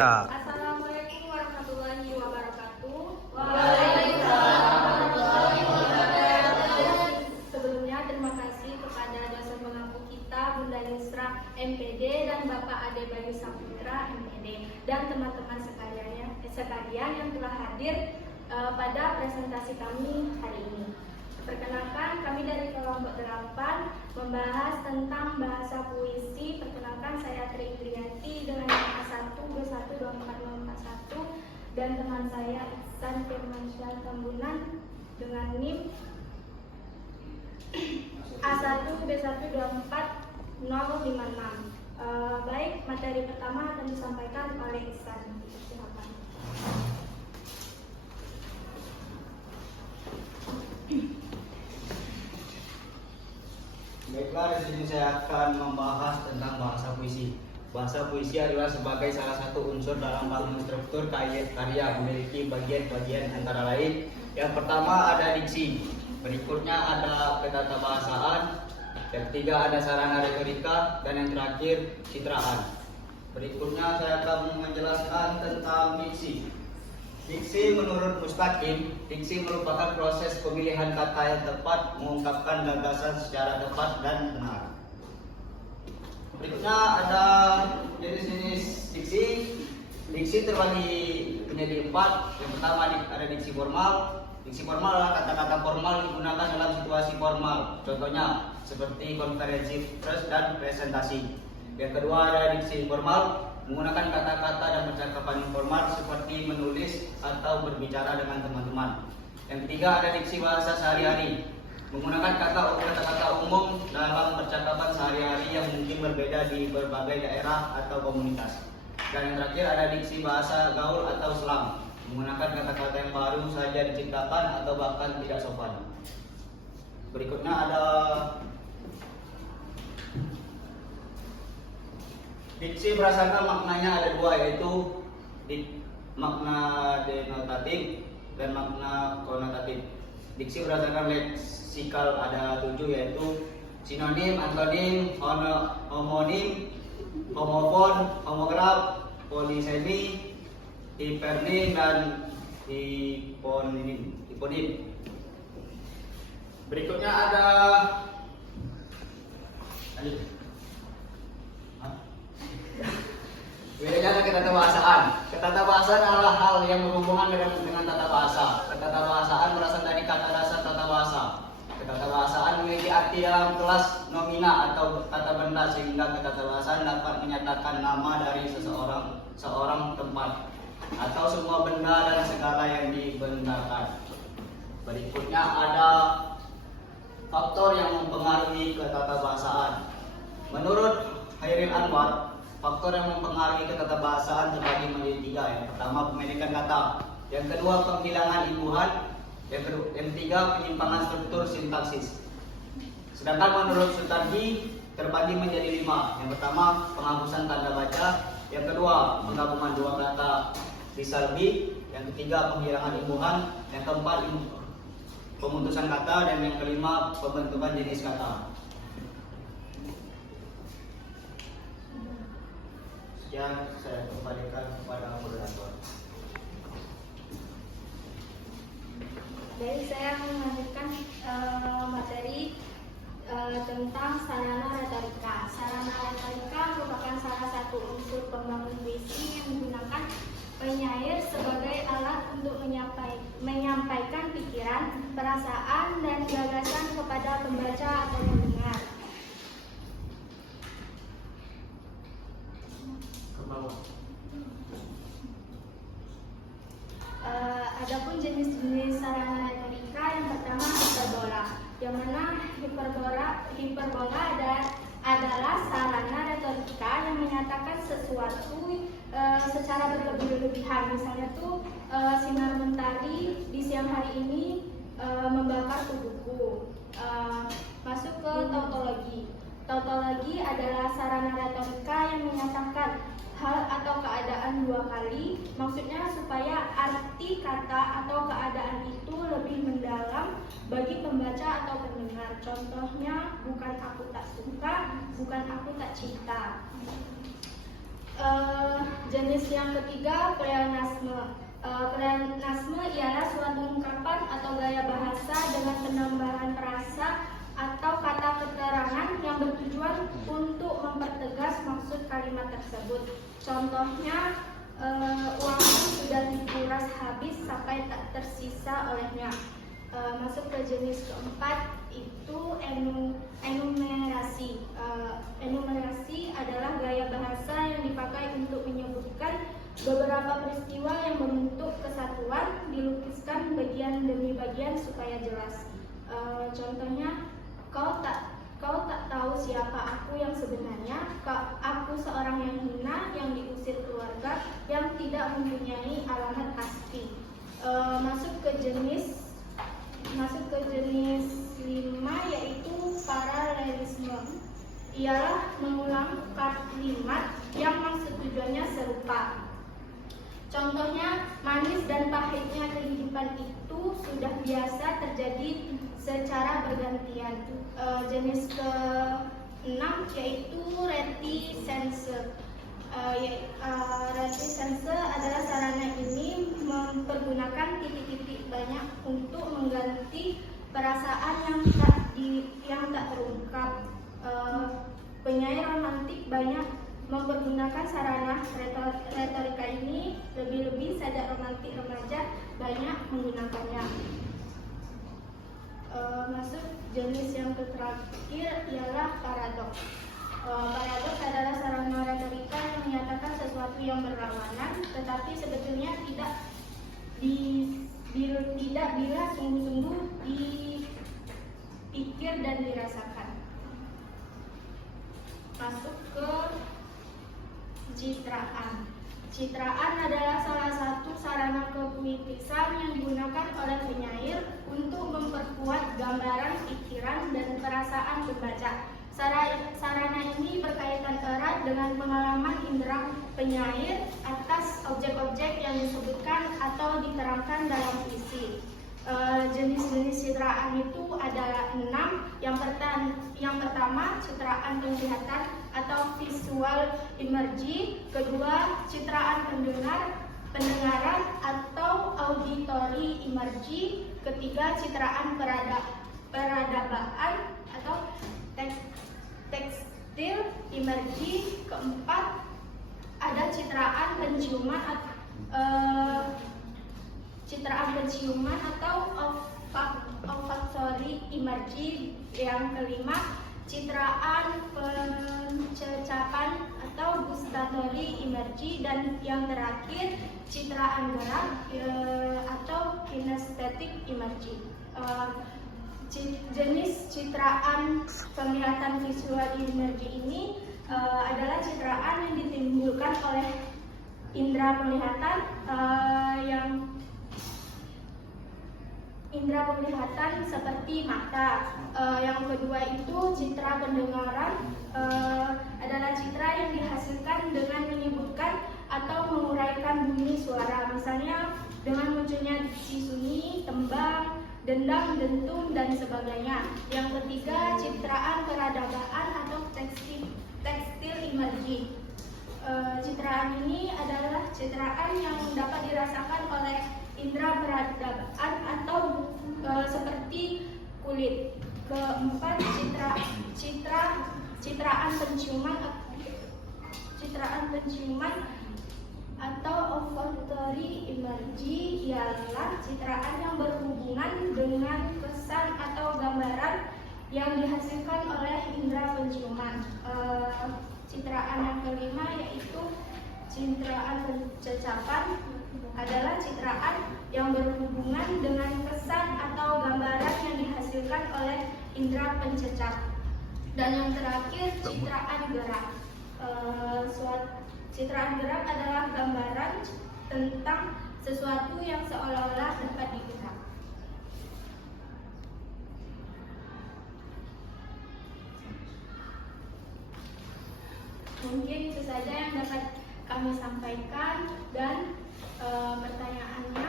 Assalamualaikum warahmatullahi wabarakatuh. Waalaikumsalam warahmatullahi wabarakatuh. Sebelumnya terima kasih kepada dosen pengampu kita Bunda Yusra MPD dan Bapak Ade Bayu Saputra MPD dan teman-teman sekalian yang telah hadir pada presentasi kami hari ini. Perkenalkan, kami dari kelompok 8 membahas tentang bahasa puisi. Perkenalkan, saya Tri Indriati dengan A1 B1 24041 dan teman saya Ihsan Firmansyah Tambunan dengan NIM A1 B1 24056. Baik, materi pertama akan disampaikan oleh Ihsan. Silakan. Baiklah, di sini saya akan membahas tentang bahasa puisi. Bahasa puisi adalah sebagai salah satu unsur dalam bangun struktur karya memiliki bagian-bagian antara lain. Yang pertama ada diksi, berikutnya ada ketatabahasaan, yang ketiga ada sarana retorika, dan yang terakhir citraan. Berikutnya saya akan menjelaskan tentang diksi. Diksi menurut Mustaqim, diksi merupakan proses pemilihan kata yang tepat, mengungkapkan gagasan secara tepat dan benar. Berikutnya ada jenis-jenis diksi. Diksi terbagi menjadi 4. Yang pertama ada diksi formal. Diksi formal adalah kata-kata formal digunakan dalam situasi formal. Contohnya seperti konferensi pers dan presentasi. Yang kedua ada diksi informal, menggunakan kata-kata dan percakapan informal seperti menulis atau berbicara dengan teman-teman. Yang ketiga ada diksi bahasa sehari-hari, menggunakan kata-kata umum dalam percakapan sehari-hari yang mungkin berbeda di berbagai daerah atau komunitas. Dan yang terakhir ada diksi bahasa gaul atau slang, menggunakan kata-kata yang baru saja diciptakan atau bahkan tidak sopan. Berikutnya ada diksi berdasarkan maknanya ada 2, yaitu makna denotatif dan makna konotatif. Diksi berdasarkan leksikal ada 7, yaitu sinonim, antonim, homonim, homofon, homograf, polisemi, hipernim, dan hiponim. Berikutnya ada bedanya ketatabahasaan. Ketatabahasaan adalah hal yang berhubungan dengan tata bahasa. Ketatabahasaan berasal dari kata dasar tata bahasa. Ketatabahasaan memiliki arti dalam kelas nomina atau kata benda, sehingga ketatabahasaan dapat menyatakan nama dari seorang tempat atau semua benda dan segala yang dibendakan. Berikutnya ada faktor yang mempengaruhi ketatabahasaan. Menurut Hairil Anwar, faktor yang mempengaruhi ketatabahasaan terbagi menjadi 3. Yang pertama pemilikan kata, yang kedua penghilangan imbuhan, yang ketiga penyimpangan struktur sintaksis. Sedangkan menurut Sutarji terbagi menjadi 5. Yang pertama penghapusan tanda baca, yang kedua penggabungan 2 kata disalbi, yang ketiga penghilangan imbuhan, yang keempat pemutusan kata, dan yang kelima pembentukan jenis kata. Yang saya kembalikan kepada moderator. Jadi saya melanjutkan materi tentang sarana retorika. Sarana retorika merupakan salah satu unsur pembangun puisi yang digunakan penyair sebagai alat untuk menyampaikan pikiran, perasaan, dan gagasan kepada pembaca atau pendengar. Adapun jenis-jenis sarana retorika, yang pertama hiperbola, yang mana hiperbola adalah sarana retorika yang menyatakan sesuatu secara berlebih-lebihan. Misalnya tuh sinar mentari di siang hari ini membakar tubuhku. Masuk ke tautologi. Tautologi adalah sarana retorika yang menyatakan hal atau keadaan 2 kali, maksudnya supaya arti kata atau keadaan itu lebih mendalam bagi pembaca atau pendengar. Contohnya, bukan aku tak suka, bukan aku tak cinta. Jenis yang ketiga, pleonasme. Pleonasme ialah suatu ungkapan atau gaya bahasa dengan penambahan frasa atau kata keterangan yang bertujuan untuk mempertegas maksud kalimat tersebut. Contohnya, uangku sudah dikuras habis sampai tak tersisa olehnya. Masuk ke jenis keempat, itu enumerasi. Enumerasi adalah gaya bahasa yang dipakai untuk menyebutkan beberapa peristiwa yang membentuk kesatuan, dilukiskan bagian demi bagian supaya jelas. Contohnya, kau tak tahu siapa aku yang sebenarnya. Aku seorang yang hina, yang diusir keluarga, yang tidak mempunyai alamat pasti. Masuk ke jenis 5, yaitu paralelisme. Ialah mengulang kalimat yang maksud tujuannya serupa. Contohnya, manis dan pahitnya kehidupan itu sudah biasa terjadi secara bergantian. Jenis ke-6 yaitu reticence. Reticence adalah sarana ini mempergunakan titik-titik banyak untuk mengganti perasaan yang tak terungkap. Penyair romantik banyak mempergunakan sarana retorika ini, lebih-lebih sajak romantik remaja banyak menggunakannya. Masuk jenis yang terakhir ialah paradoks. Paradoks adalah sarana retorika yang menyatakan sesuatu yang berlawanan, tetapi sebetulnya tidak bila sungguh-sungguh dipikir dan dirasakan. Masuk ke citraan. Citraan adalah salah satu sarana kepuitisan yang digunakan oleh penyair untuk memperkuat gambaran, pikiran, dan perasaan pembaca. Sarana ini berkaitan erat dengan pengalaman indera penyair atas objek-objek yang disebutkan atau diterangkan dalam puisi. Jenis-jenis citraan itu adalah 6. Yang pertama, citraan penglihatan atau visual imagery. Kedua, citraan pendengaran atau auditory imagery. Ketiga, citraan peradaban atau tekstil imagery. Keempat, ada citraan penciuman atau olfactory imagery. Yang kelima, citraan pencecapan atau gustatory imagery. Dan yang terakhir, citraan gerak atau kinesthetic imagery. Jenis citraan penglihatan visual imagery ini adalah citraan yang ditimbulkan oleh indera penglihatan indera penglihatan seperti mata. Yang kedua itu citra pendengaran, adalah citra yang dihasilkan dengan menyebutkan atau menguraikan bunyi suara, misalnya dengan munculnya diksi sunyi, tembang, dendang, dentum, dan sebagainya. Yang ketiga, citraan peradaban atau tekstil imagery. Citraan ini adalah citraan yang dapat dirasakan oleh indera peradaban atau seperti kulit. Keempat, citraan penciuman atau olfactory imagery ialah citraan yang berhubungan dengan kesan atau gambaran yang dihasilkan oleh indera penciuman. Citraan yang kelima yaitu citraan pencecapan, adalah citraan yang berhubungan dengan kesan atau gambaran yang dihasilkan oleh indera pencecap. Dan yang terakhir, citraan gerak. Citraan gerak adalah gambaran tentang sesuatu yang seolah-olah dapat digerak. Mungkin itu saja yang dapat kami sampaikan, dan pertanyaannya,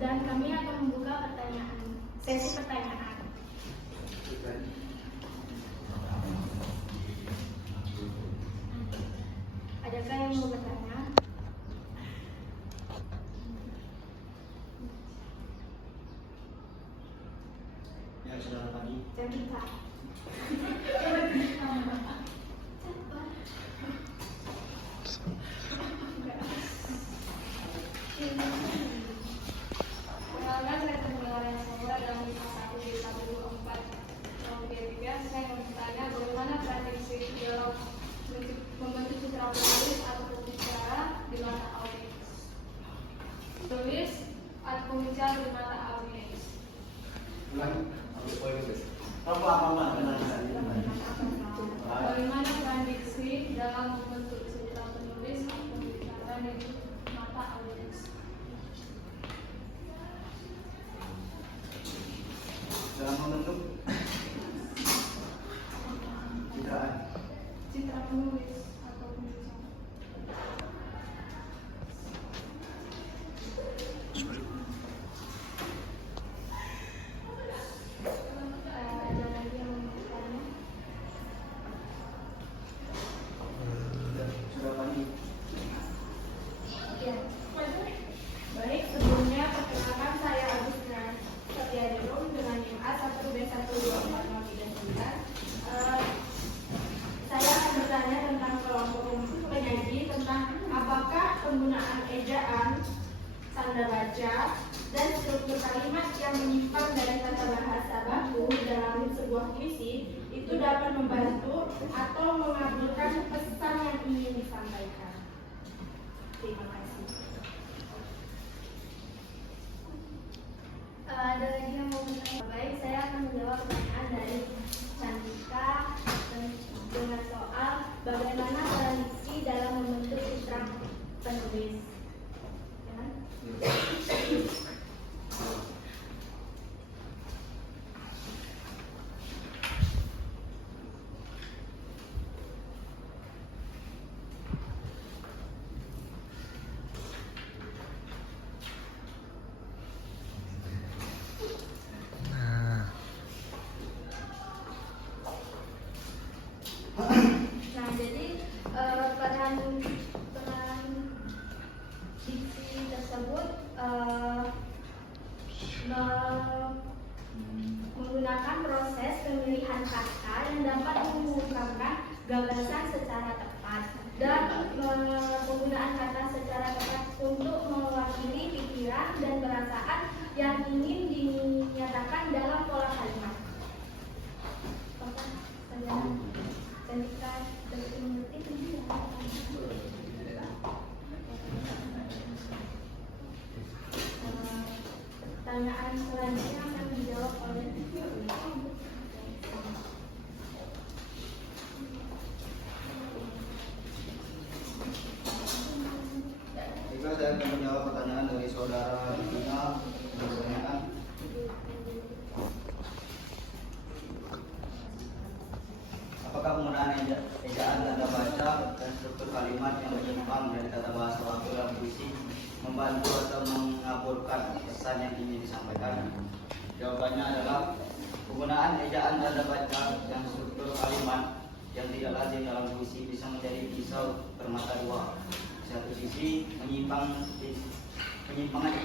dan kami akan membuka sesi pertanyaan. Adakah yang mau bertanya? Ya, saudara Padi. Cantika. Pengalaman saya pengeluaran semula dalam lima satu di 124 tahun 2003, saya mau bertanya bagaimana strategi dalam membentuk citra penulis atau pembicara di mata audiens. Tulis atau pembicara di mata audiens. Bagaimana strategi dalam membentuk citra penulis atau pembicara di mata audiens. Dalam membentuk citraan. Citra penulis atau pembicara. Ada lagi yang mau bertanya? Saudara Padi. Ya. Baik, sebelumnya perkenalkan saya Agustina Setiadirum dengan NIM A1B12439. Saya akan bertanya tentang kelompok penyaji tentang apakah penggunaan ejaan, tanda baca, dan struktur kalimat yang menyimpang dari tata bahasa baku dalam sebuah puisi itu dapat membantu atau mengabulkan pesan yang ingin disampaikan. Terima kasih. Ada lagi yang mau bertanya? Baik, saya akan menjawab pertanyaan dari Cantika dengan soal bagaimana tradisi dalam membentuk citra penulis. Ya. Nah, jadi peran diksi tersebut menggunakan proses pemilihan kata yang dapat mengungkapkan gagasan secara tepat dan penggunaan kata secara tepat untuk mewakili pikiran dan perasaan yang ingin dinyatakan dalam pola kalimat. Apakah Cantika dapat mengerti? Pertanyaan selanjutnya akan dijawab oleh Jika saya akan menjawab pertanyaan dari saudara Dina, pertanyaan apakah penggunaan ejaan tanda baca dan struktur kalimat yang menyimpang dari tata bahasa baku dalam puisi membantu atau mengaburkan pesan yang ingin disampaikan? Jawabannya adalah penggunaan ejaan tanda baca dan struktur kalimat yang tidak lazim dalam puisi bisa menjadi pisau bermata dua. Di satu sisi, penyimpangan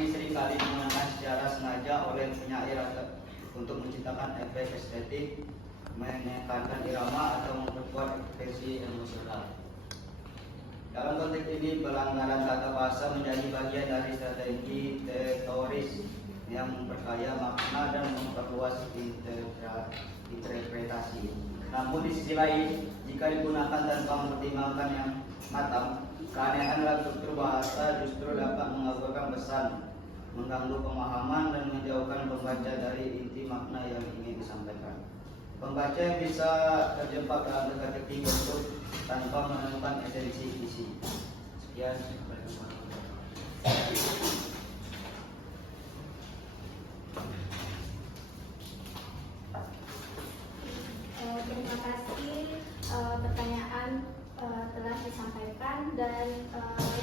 ini seringkali digunakan secara sengaja oleh penyair untuk menciptakan efek estetik, menekankan irama atau memperkuat ekspresi emosional. Dalam konteks ini, pelanggaran tata bahasa menjadi bagian dari strategi teoris yang memperkaya makna dan memperluas interpretasi. Namun di sisi lain, jika digunakan tanpa mempertimbangkan yang matang, keanehan dalam struktur bahasa justru dapat mengaburkan pesan, mengganggu pemahaman dan menjauhkan pembaca dari inti makna yang ingin disampaikan. Pembaca yang bisa terjebak dalam teka-teki bentuk tanpa menemukan esensi isi. Sekian. Terima kasih, pertanyaan telah disampaikan dan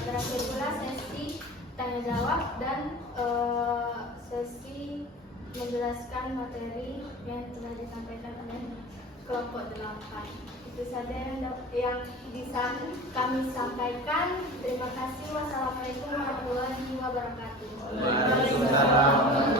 terakhir pula sesi tanya jawab dan sesi menjelaskan materi yang telah disampaikan oleh kelompok 8. Itu saja yang bisa kami sampaikan. Terima kasih. Wassalamualaikum warahmatullahi wabarakatuh. Waalaikumsalam.